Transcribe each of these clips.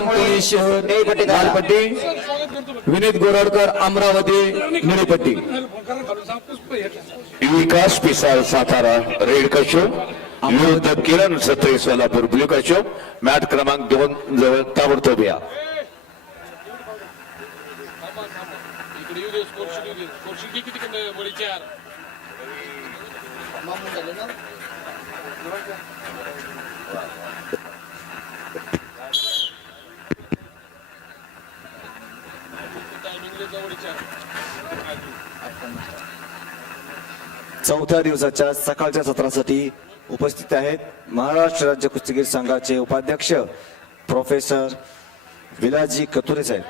शहर लालपट्टी विनीत गोरडकर अमरावती निळीपट्टी. विकास पिसाळ सातारा रेड कशो विरुद्ध किरण सत्रे सोलापूर ब्ल्यू कशो मॅट क्रमांक दोन जवळ ताबडतोब या. चौथ्या दिवसाच्या सकाळच्या सत्रासाठी उपस्थित आहेत महाराष्ट्र राज्य कुस्तीगीर संघाचे उपाध्यक्ष प्रोफेसर विलाजी कतुरे साहेब.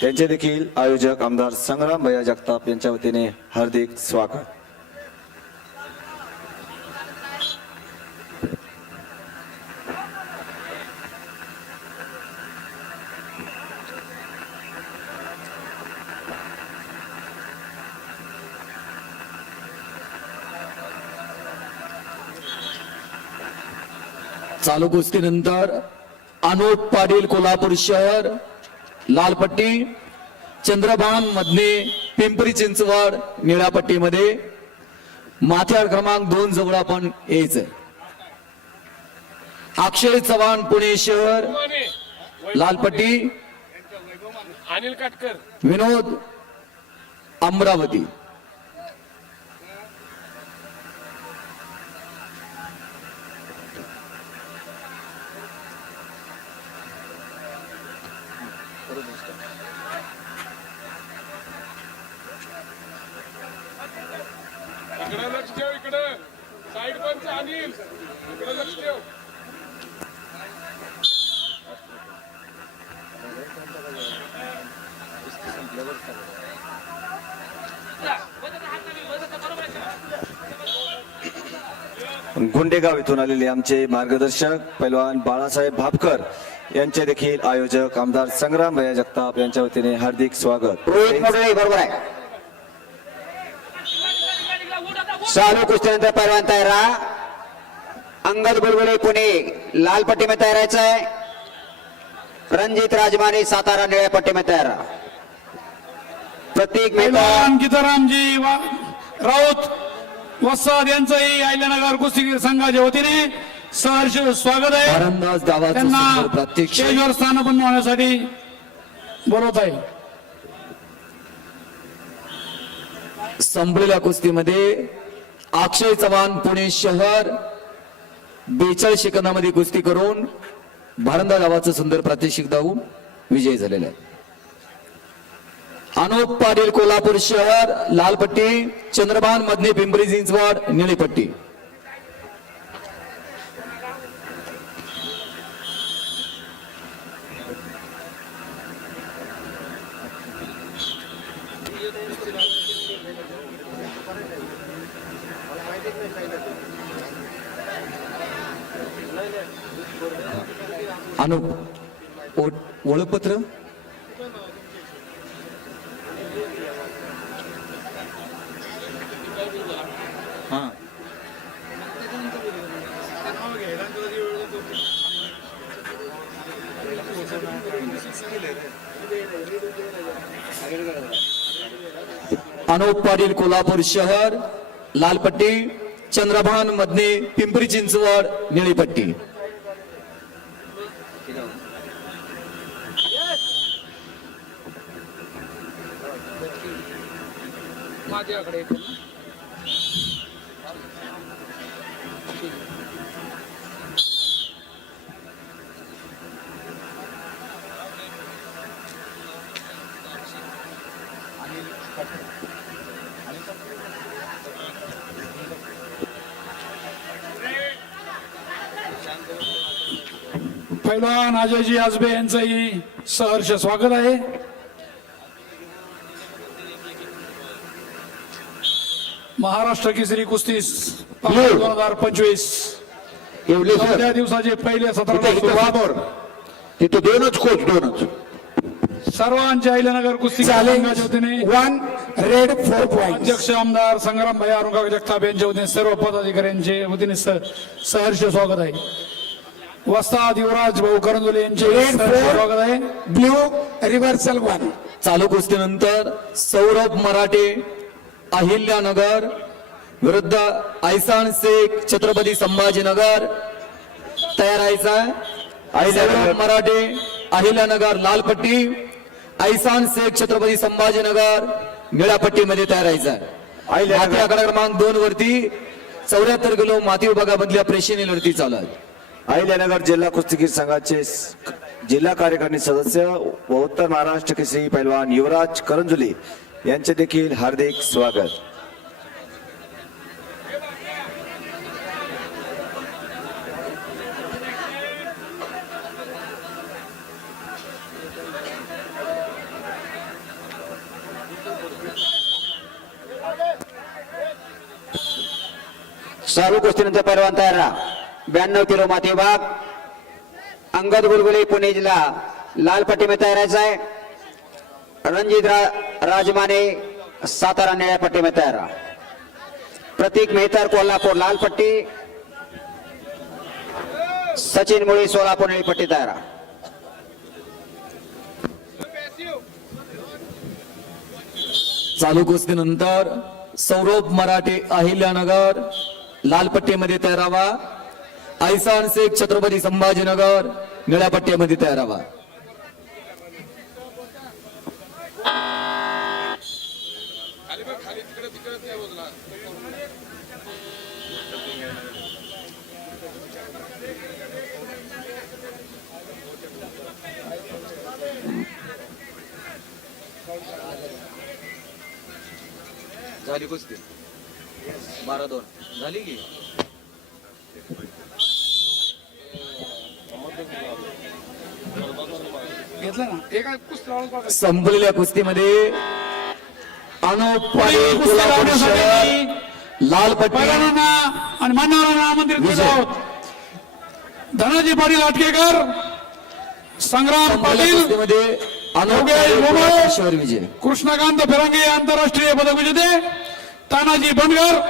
त्यांचे देखील आयोजक आमदार संग्राम भैया जगताप यांच्या वतीने हार्दिक स्वागत. चालू कुस्तीनंतर अनोट पाटील कोल्हापूर शहर लालपट्टी चंद्रभान मधने पिंपरी चिंचवड निळ्या पट्टीमध्ये माथ्याड क्रमांक दोन जवळ आपण यायचं. अक्षय चव्हाण पुणे शहर लालपट्टी. अनिल काटकर. विनोद अमरावती. गुंडेगाव येथून आलेले आमचे मार्गदर्शक पैलवान बाळासाहेब भापकर यांचे देखील आयोजक आमदार संग्राम भैया जगताप यांच्या वतीने हार्दिक स्वागत. बरोबर आहे. चालू कुस्तीनंतर पैलवान तयार राहा. अंगद बुलबुले पुणे लाल पट्टी में तयारायचं आहे रणजित राजमाने सातारा निळ्या पट्टी में तयार राहा. प्रतीक मेहता. वा- राऊत वसाद यांचंही अहिल्यानगर कुस्तीगीर संघाच्या वतीने सहर्ष स्वागत आहे त्यांना. स्टेजवर स्थानपन्न होण्यासाठी बोलवत आहे संपलेल्या कुस्तीमध्ये अक्षय चव्हाण पुणे शहर बेचाळीस सेकंदामध्ये कुस्ती करून भारंदा गावाचं सुंदर प्रात्यक्षिक दावून विजयी झालेला आहे अनुप पाटील कोल्हापूर शहर लालपट्टी चंद्रभान मधने पिंपरी चिंचवड निळीपट्टी. अनुप ओ- ओळखपत्र? हा अनुप पाटील कोल्हापूर शहर लालपट्टी चंद्रभान मधने पिंपरी चिंचवड निळीपट्टी. माझ्याकडे पैलवान अजयजी आजबे यांचंही सहर्ष स्वागत आहे. महाराष्ट्र केसरी कुस्ती दोन हजार पंचवीस. चौथ्या दिवसाचे पहिले सत्राला सुरुवात तिथं दोनच कोच दोनच. सर्वांच्या अहिल्यानगर कुस्ती संघाच्या वतीने वन रेड फोर पॉईंट अध्यक्ष आमदार संग्राम भाई अरुणकाका जगताप यांच्या वतीने सर्व पदाधिकाऱ्यांचे वतीने सहर्ष स्वागत आहे. वस्ताद युवराज भाऊ करंजुले यांचे. स्वागत आहे. ब्ल्यू रिव्हर्सल वन चालू कुस्तीनंतर सौरभ मराठे अहिल्यानगर विरुद्ध ऐसान शेख छत्रपती संभाजीनगर तयार. सौरभ मराठे अहिल्यानगर लाल पट्टी ऐसान शेख छत्रपती संभाजीनगर निळ्या पट्टीमध्ये तयार अहिल्यानगर. माती आकडा क्रमांक दोन वरती चौऱ्याहत्तर किलो माती विभागामधल्या प्रेक्षणीय लढती चालू आहेत अहिल्यानगर जिल्हा कुस्तीगीर संघाचे जिल्हा कार्यकारिणी सदस्य व उत्तर महाराष्ट्र केसरी पैलवान युवराज करंजुले यांचे देखील हार्दिक स्वागत चालू गोष्टीनंतर पैलवान तयार राहा. ब्याण्णव किलो माती विभाग अंगद गुलगुले पुणे जिल्हा. लाल पट्टी में तयारायचा आहे. रणजित रा, राजमाने सातारा निळ्या पट्टी में तयार प्रतीक मेहतर कोल्हापूर लाल पट्टी. सचिन मुळी सोलापूर निळी पट्टी तयार चालू कुस्तीनंतर सौरभ मराठे अहिल्यानगर. लाल पट्टीमध्ये व्हा ऐसान शेख छत्रपती संभाजीनगर निळ्या पट्टीमध्ये तयार व्हा झाली कुस्ती. बारा दोन झाली की. संपलेल्या कुस्तीमध्ये कोल्हापूर शहर लाल आणि मान्यवरांना आमंत्रित. आहोत. धनाजी पाटील अटकेकर संग्राम पाटील शहर विजय. कृष्णकांत फिरंगे आंतरराष्ट्रीय पदक विजेते तानाजी बनगर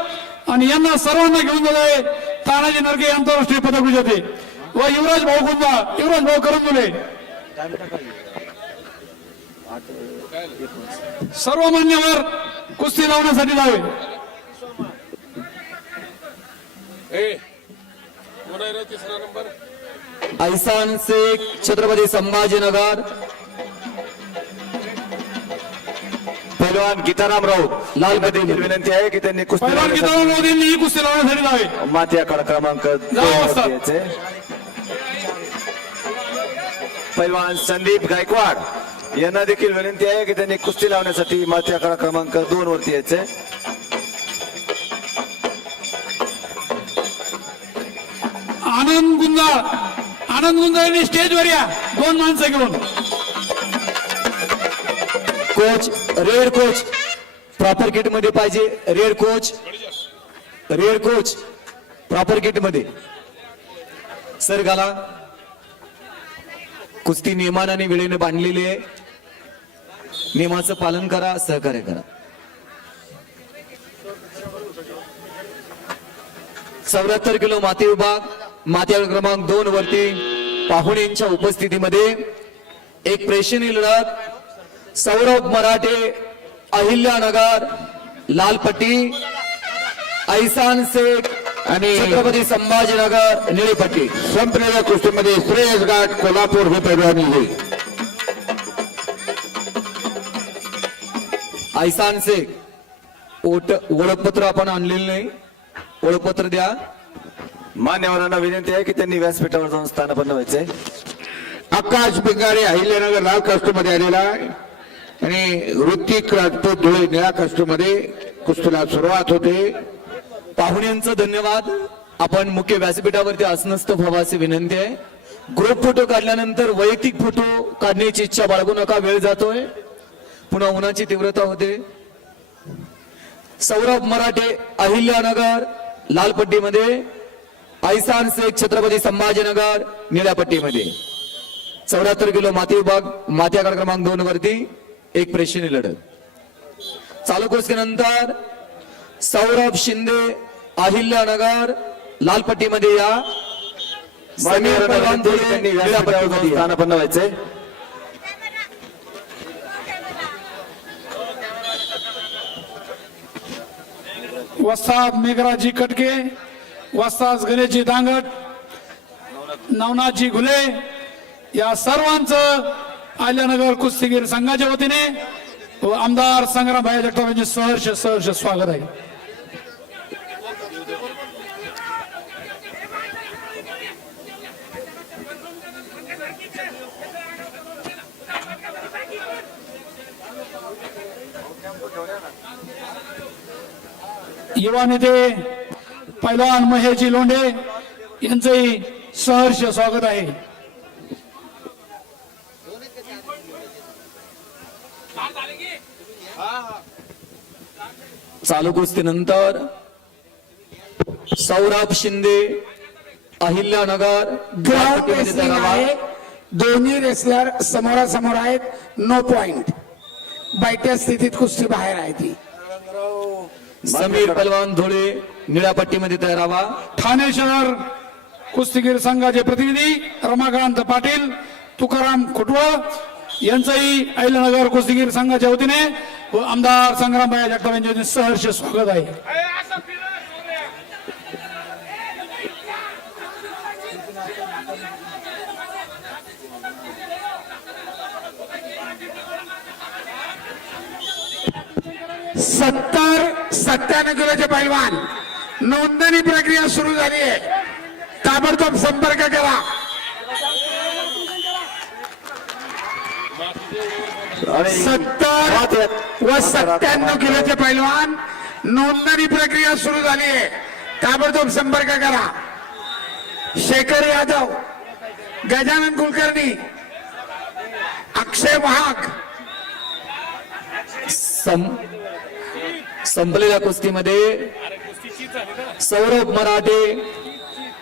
आणि यांना सर्वांना घेऊन जात आहे तानाजी नरके आंतरराष्ट्रीय पदक विजेते. व युवराज भाऊ गुंजा युवराज भाऊ करंजुले. सर्व मान्यवर कुस्ती लावण्यासाठी जावे. ऐसान शेख छत्रपती संभाजीनगर. पैलवान गीताराम राऊत लाल यांना देखील विनंती आहे की त्यांनी कुस्ती लावण्यासाठी गीताराम मोदींनी ही कुस्ती लावण्यासाठी जावे माती आकडा क्रमांक दोन वाजता. वरती यायचे पैलवान संदीप गायकवाड यांना देखील विनंती आहे की त्यांनी कुस्ती लावण्यासाठी माती आकडा क्रमांक दोन वरती यायचे. आनंद गुंजाळ आनंद गुंजाळनी स्टेजवर या. दोन माणसं घेऊन. कोच रेड कोच प्रॉपर किटमध्ये पाहिजे red coach red coach proper किटमध्ये. सर घाला. कुस्ती नियमाने आणि वेळेने बांधलेली आहे. नियमाचं पालन करा सहकार्य करा. चौऱ्याहत्तर किलो माती विभाग माती क्रमांक दोन वरती पाहुण्यांच्या उपस्थितीमध्ये एक प्रेक्षणीय लढत. सौरभ मराठे अहिल्यानगर लालपट्टी ऐसान शेख आणि छत्रपती संभाजीनगर निळीपट्टी. संपलेल्या कुस्तीमध्ये श्रेयस घाट कोल्हापूर हे पैलवान होईल ऐसान शेख ओट ओळखपत्र आपण आणलेलं नाही. ओळखपत्र द्या. मान्यवरांना विनंती आहे की त्यांनी व्यासपीठावर जाऊन स्थानपन्न व्हायचे आकाश पिंगारे अहिल्यानगर लाल कास्टमध्ये आलेला आहे. आणि ऋतिक राजपूत धुळे निळा कष्टमध्ये कुस्तीला सुरुवात होते. पाहुण्यांचं धन्यवाद. आपण मुख्य व्यासपीठावरती असनस्त भावाची विनंती आहे. ग्रुप फोटो काढल्यानंतर वैयक्तिक फोटो काढण्याची इच्छा बाळगू नका वेळ जातोय. पुन्हा उन्हाची तीव्रता होते. सौरभ मराठे अहिल्यानगर लालपट्टीमध्ये. आयसान शेख छत्रपती संभाजीनगर निळ्यापट्टीमध्ये. चौऱ्याहत्तर किलो माती विभाग माती आकार क्रमांक दोन वरती. एक प्रेक्षणीय लढत. चालू कुस्तीनंतर सौरभ शिंदे अहिल्यानगर लाल पट्टीमध्ये या. समीर पहलवान धुळे त्यांनी निळ्या व्यासपीठावर पट्टीमध्ये या. स्थानापन्न व्हायचंय वस्ताद मेघराजी कटके वस्ताद गणेशजी दांगट नवनाथजी घुले या सर्वांचं आल्यानगर कुस्तीगीर संघाच्या वतीने व आमदार संग्रामभाई जगताप यांचे सहर्ष सहर्ष स्वागत आहे. युवा नेते पैलवान महेशजी लोंढे यांचंही सहर्ष स्वागत आहे. चालू कुस्तीनंतर सौरभ शिंदे अहिल्यानगर ग्राउंड पट्टीमध्ये रेसलिंग तयार आहे. दोन्ही रेसलर समोरासमोर आहेत. नो पॉइंट बैठ्या स्थितीत कुस्ती बाहेर आहे ती. समीर पहलवान धुळे निळ्या पट्टीमध्ये तयार व्हा ठाणे शहर कुस्तीगीर संघाचे प्रतिनिधी रमाकांत पाटील तुकाराम खुटवळ यांचंही अहिल्यानगर कुस्तीगीर संघाच्या वतीने व आमदार संग्रामबाई जगताप यांच्या सहर्ष स्वागत आहे. सत्तर सत्त्याण्णव किलोचे पैलवान. नोंदणी प्रक्रिया सुरू झाली आहे. ताबडतोब संपर्क करा. सत्तर व सत्त्याण्णव किलोचे पैलवान नोंदणी प्रक्रिया सुरू झाली आहे. ताबडतोब संपर्क करा. शेखर यादव गजानन कुलकर्णी अक्षय वाघ सं- संपलेल्या कुस्तीमध्ये सौरभ मराठे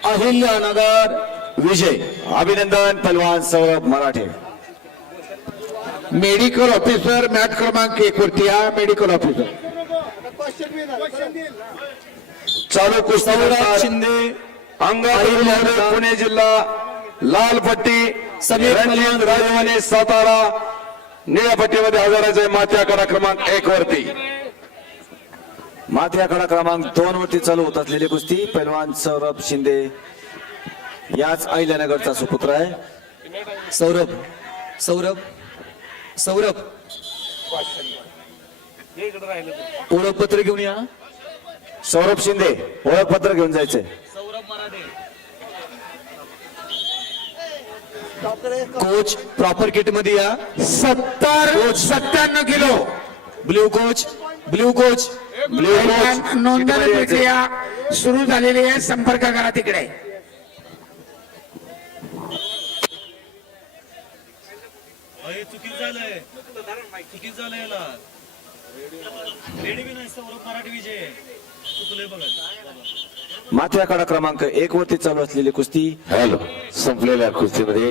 अहिल्यानगर विजय. अभिनंदन पहलवान Saurabh Marathe. Medical officer mat क्रमांक एक वरती या मेडिकल ऑफिसर. चालू कुस्ती सौरभ शिंदे अंगापूर पुणे जिल्हा लाल पट्टी समीर रणजित राजवाने सातारा निळ्या पट्टीमध्ये हजाराचे माथ्या कडा क्रमांक एक वरती. माथ्या कडा क्रमांक दोन वरती चालू होत असलेली कुस्ती पैलवान सौरभ शिंदे याच अहिल्यानगरचा सुपुत्र आहे. सौरभ सौरभ सौरभ. ओळखपत्र घेऊन या. सौरभ शिंदे ओळखपत्र घेऊन जायचंय. कोच प्रॉपर किटमध्ये या. सत्तर सत्त्याण्णव kilo. Blue coach blue coach. Blue coach. नोंदणी प्रक्रिया सुरू झालेली आहे संपर्क करा तिकडे. चुकीच झालंय ना रेडी बी नाही सौरभ मराठी विजय. चुकलंय बघा. माथ्या कडा क्रमांक एक वरती चालू असलेली कुस्ती. हॅलो. संपलेल्या कुस्तीमध्ये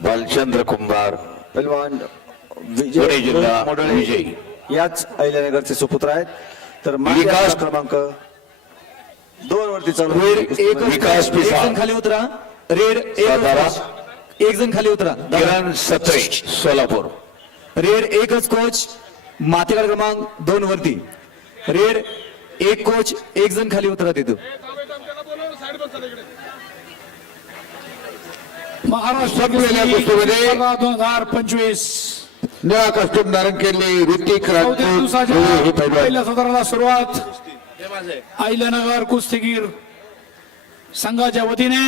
बालचंद्र कुंभार पैलवान पुणे विजय जिल्हा विजय. याच अहिल्यानगरचे सुपुत्र आहेत. तर माथ्या विकास- क्रमांक दोन वरती चालू रेड एक विकास एक पिसाळ. जण खाली उतरा. रेड एक सातारा. कोच. एक जण खाली उतरा. किरण सत्रे सोलापूर. रेड एकच कोच माथेगाड क्रमांक दोन वरती. रेड एक कोच एक जण खाली उतरा तिथं थांबे, थांब, त्याला बोलव, साईड बस चला इकडे. महाराष्ट्र संपलेल्या कुस्तीमध्ये दोन हजार पंचवीस. निळा कस्टूम धारण केले ऋतिक हे पहिल्या सत्राला सुरुवात. अहिल्यानगर कुस्तीगीर संघाच्या वतीने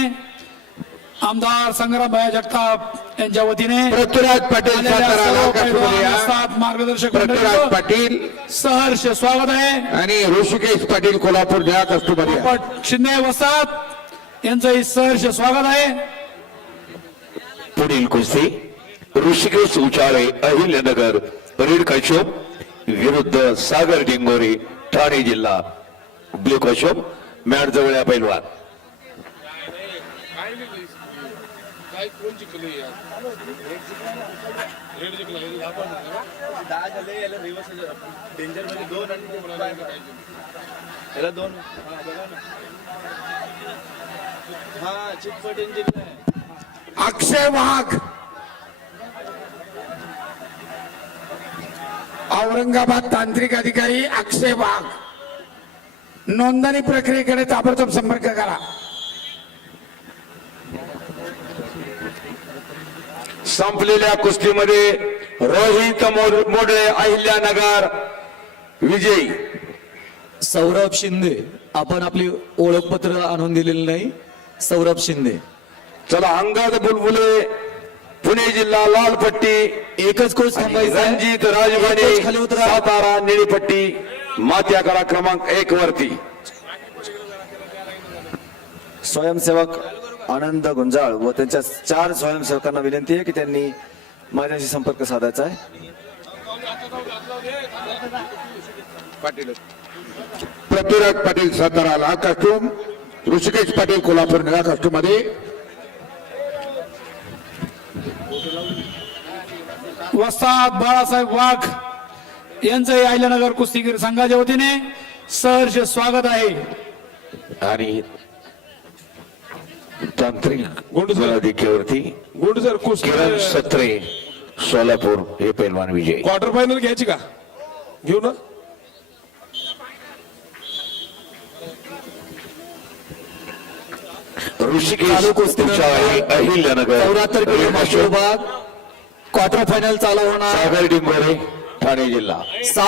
आमदार संग्रामभाई जगताप यांच्या वतीने पृथ्वीराज पाटील या मार्गदर्शक पृथ्वीराज पाटील सहर्ष स्वागत आहे. आणि ऋषिकेश पाटील कोल्हापूर या. पोपट शिंदे वस्तात यांचंही सहर्ष स्वागत आहे. पुढील कुस्ती ऋषिकेश उचाळे अहिल्यानगर रेड कश्यप विरुद्ध सागर डिंगोरे ठाणे जिल्हा. ब्ल्यू कश्यप मॅट जवळ पैलवान. याला दोन. हा, बघा चितपट इंजिन अक्षय वाघ औरंगाबाद तांत्रिक अधिकारी अक्षय वाघ नोंदणी प्रक्रियेकडे ताबडतोब संपर्क करा. संपलेल्या कुस्तीमध्ये रोहित मोड- मोडळे अहिल्यानगर विजयी. सौरभ शिंदे आपण आपली ओळखपत्र आणून दिलेलं नाही. सौरभ शिंदे. चला अंगद बुलबुले पुणे जिल्हा लालपट्टी. एकच कोच थांबायचा आहे. रणजित राजवाडे खाली उतरा. सातारा निळीपट्टी मात्याकडा क्रमांक एक वरती. स्वयंसेवक आनंद गुंजाळ व त्यांच्या चार स्वयंसेवकांना विनंती आहे की त्यांनी माझ्याशी संपर्क साधायचा आहे. पृथ्वीराज पाटील सातारा लाल कास्टूम ऋषिकेश पाटील कोल्हापूर निळा कास्टूममध्ये वस्ताद बाळासाहेब वाघ यांचंही अहिल्यानगर कुस्तीगीर संघाच्या वतीने सहर्ष स्वागत आहे. आणि तांत्रिक गुंड सर. गुड सर कुस्ती किरण सत्रे सोलापूर हे पैलवान विजय. क्वार्टर फायनल घ्यायची का? घेऊ ना. ऋषिकेश चालू अहिल्यानगर चौऱ्याहत्तर किलो विभाग क्वार्टर फायनल चालू होणार. सागर ठाणे जिल्हा. सात